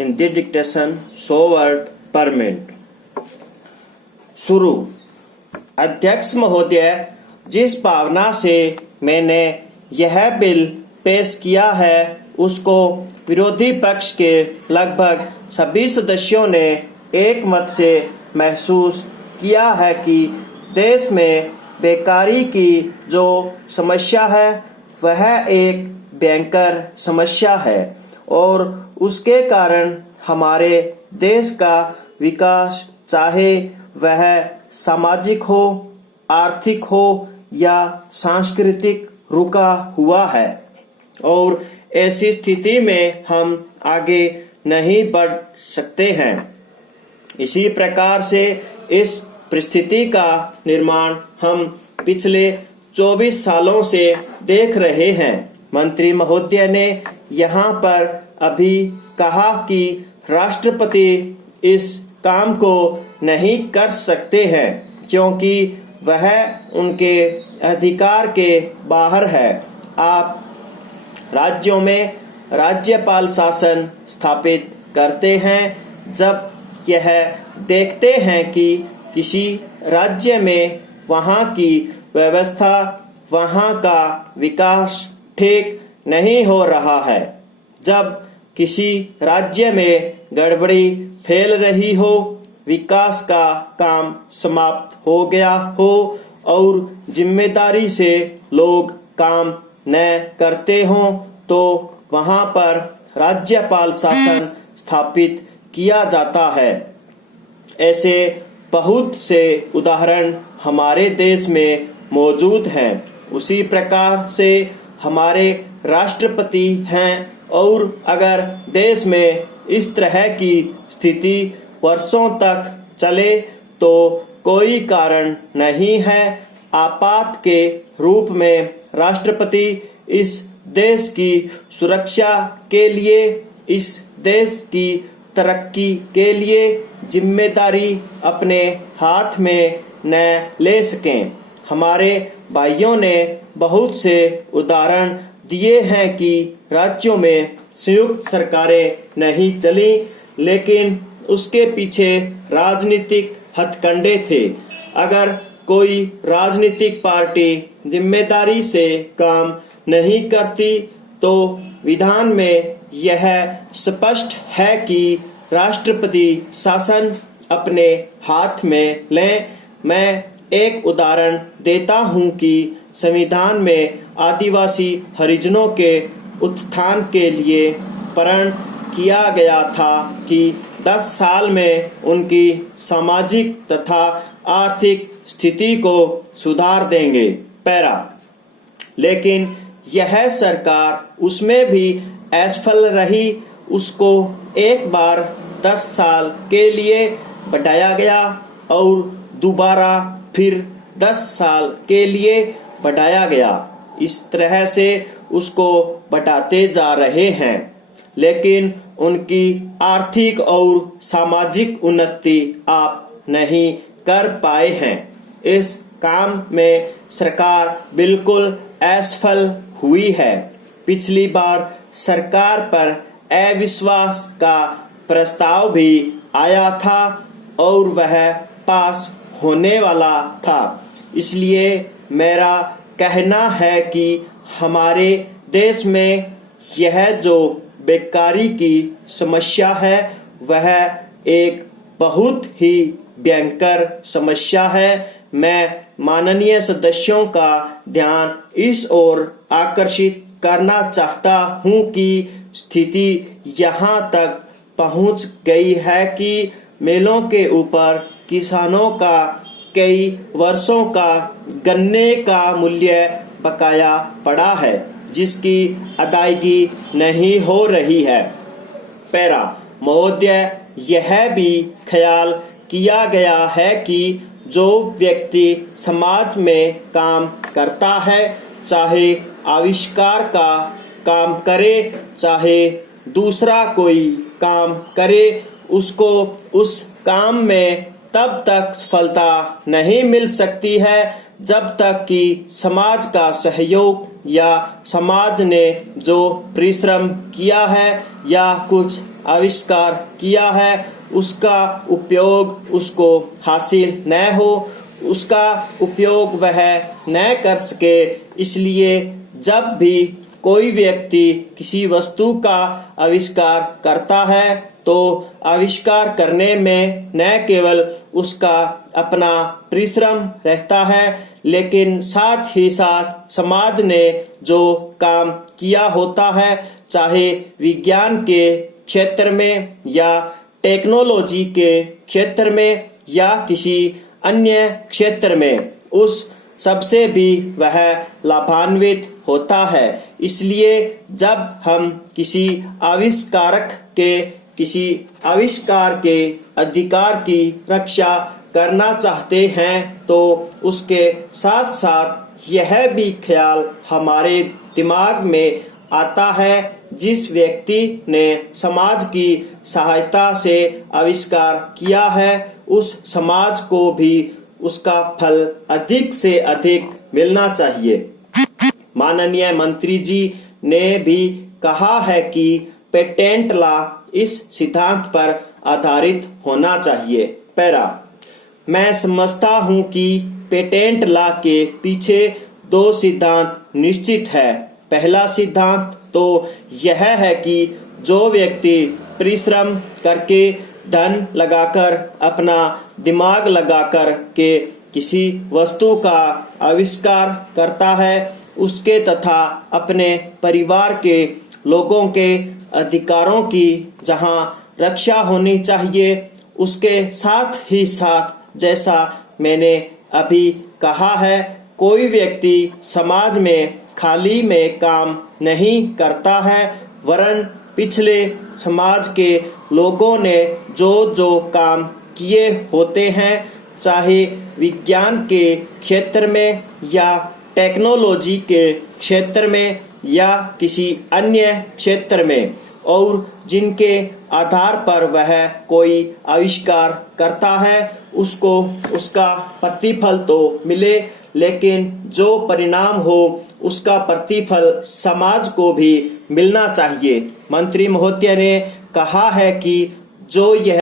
Hindi dictation 100 word पर minute. शुरू। अध्यक्ष महोदय, जिस भावना से मैंने यह बिल पेश किया है उसको विरोधी पक्ष के लगभग सभी सदस्यों ने एक मत से महसूस किया है कि देश में बेकारी की जो समस्या है वह एक भयंकर समस्या है और उसके कारण हमारे देश का विकास चाहे वह सामाजिक हो, आर्थिक हो या सांस्कृतिक रुका हुआ है और ऐसी स्थिति में हम आगे नहीं बढ़ सकते हैं। इसी प्रकार से इस परिस्थिति का निर्माण हम पिछले 24 सालों से देख रहे हैं। मंत्री महोदय ने यहाँ पर अभी कहा कि राष्ट्रपति इस काम को नहीं कर सकते हैं क्योंकि वह उनके अधिकार के बाहर है। आप राज्यों में राज्यपाल शासन स्थापित करते हैं जब यह देखते हैं कि किसी राज्य में वहाँ की व्यवस्था, वहाँ का विकास ठीक नहीं हो रहा है, जब किसी राज्य में गड़बड़ी फैल रही हो, विकास का काम समाप्त हो गया हो और जिम्मेदारी से लोग काम न करते हों तो वहाँ पर राज्यपाल शासन स्थापित किया जाता है। ऐसे बहुत से उदाहरण हमारे देश में मौजूद हैं। उसी प्रकार से हमारे राष्ट्रपति हैं और अगर देश में इस तरह की स्थिति वर्षों तक चले तो कोई कारण नहीं है आपात के रूप में राष्ट्रपति इस देश की सुरक्षा के लिए, इस देश की तरक्की के लिए जिम्मेदारी अपने हाथ में न ले सकें। हमारे भाइयों ने बहुत से उदाहरण दिए हैं कि राज्यों में संयुक्त सरकारें नहीं चली, लेकिन उसके पीछे राजनीतिक हथकंडे थे। अगर कोई राजनीतिक पार्टी जिम्मेदारी से काम नहीं करती तो विधान में यह स्पष्ट है कि राष्ट्रपति शासन अपने हाथ में लें। मैं एक उदाहरण देता हूं कि संविधान में आदिवासी हरिजनों के उत्थान के लिए प्रण किया गया था कि 10 साल में उनकी सामाजिक तथा आर्थिक स्थिति को सुधार देंगे। पैरा। लेकिन यह सरकार उसमें भी असफल रही। उसको एक बार 10 साल के लिए बढ़ाया गया और दोबारा फिर 10 साल के लिए बढ़ाया गया। इस तरह से उसको बढ़ाते जा रहे हैं, लेकिन उनकी आर्थिक और सामाजिक उन्नति आप नहीं कर पाए हैं। इस काम में सरकार बिल्कुल असफल हुई है। पिछली बार सरकार पर अविश्वास का प्रस्ताव भी आया था और वह पास होने वाला था। इसलिए मेरा कहना है कि हमारे देश में यह जो बेकारी की समस्या है वह एक बहुत ही भयंकर समस्या है। मैं माननीय सदस्यों का ध्यान इस ओर आकर्षित करना चाहता हूं कि स्थिति यहां तक पहुंच गई है कि मिलों के ऊपर किसानों का कई वर्षों का गन्ने का मूल्य बकाया पड़ा है, जिसकी अदायगी नहीं हो रही है। पैरा। महोदय, यह भी ख्याल किया गया है कि जो व्यक्ति समाज में काम करता है, चाहे आविष्कार का काम करे चाहे दूसरा कोई काम करे, उसको उस काम में तब तक सफलता नहीं मिल सकती है जब तक कि समाज का सहयोग या समाज ने जो परिश्रम किया है या कुछ आविष्कार किया है उसका उपयोग उसको हासिल न हो, उसका उपयोग वह न कर सके। इसलिए जब भी कोई व्यक्ति किसी वस्तु का आविष्कार करता है तो आविष्कार करने में न केवल उसका अपना परिश्रम रहता है, लेकिन साथ ही साथ समाज ने जो काम किया होता है, चाहे विज्ञान के क्षेत्र में या टेक्नोलॉजी के क्षेत्र में या किसी अन्य क्षेत्र में, उस सबसे भी वह लाभान्वित होता है। इसलिए जब हम किसी आविष्कार के अधिकार की रक्षा करना चाहते हैं तो उसके साथ साथ यह भी ख्याल हमारे दिमाग में आता है, जिस व्यक्ति ने समाज की सहायता से आविष्कार किया है उस समाज को भी उसका फल अधिक से अधिक मिलना चाहिए। माननीय मंत्री जी ने भी कहा है कि पेटेंट लॉ इस सिद्धांत पर आधारित होना चाहिए। पैरा, मैं समझता हूं कि पेटेंट लॉ के पीछे दो सिद्धांत निश्चित है। पहला सिद्धांत तो यह है कि जो व्यक्ति परिश्रम करके, धन लगाकर, अपना दिमाग लगाकर के किसी वस्तु का आविष्कार करता है उसके तथा अपने परिवार के लोगों के अधिकारों की जहां रक्षा होनी चाहिए, उसके साथ ही साथ जैसा मैंने अभी कहा है, कोई व्यक्ति समाज में खाली में काम नहीं करता है, वरन पिछले समाज के लोगों ने जो जो काम किए होते हैं, चाहे विज्ञान के क्षेत्र में या टेक्नोलॉजी के क्षेत्र में या किसी अन्य क्षेत्र में, और जिनके आधार पर वह कोई आविष्कार करता है उसको उसका प्रतिफल तो मिले, लेकिन जो परिणाम हो उसका प्रतिफल समाज को भी मिलना चाहिए। मंत्री महोदय ने कहा है कि जो यह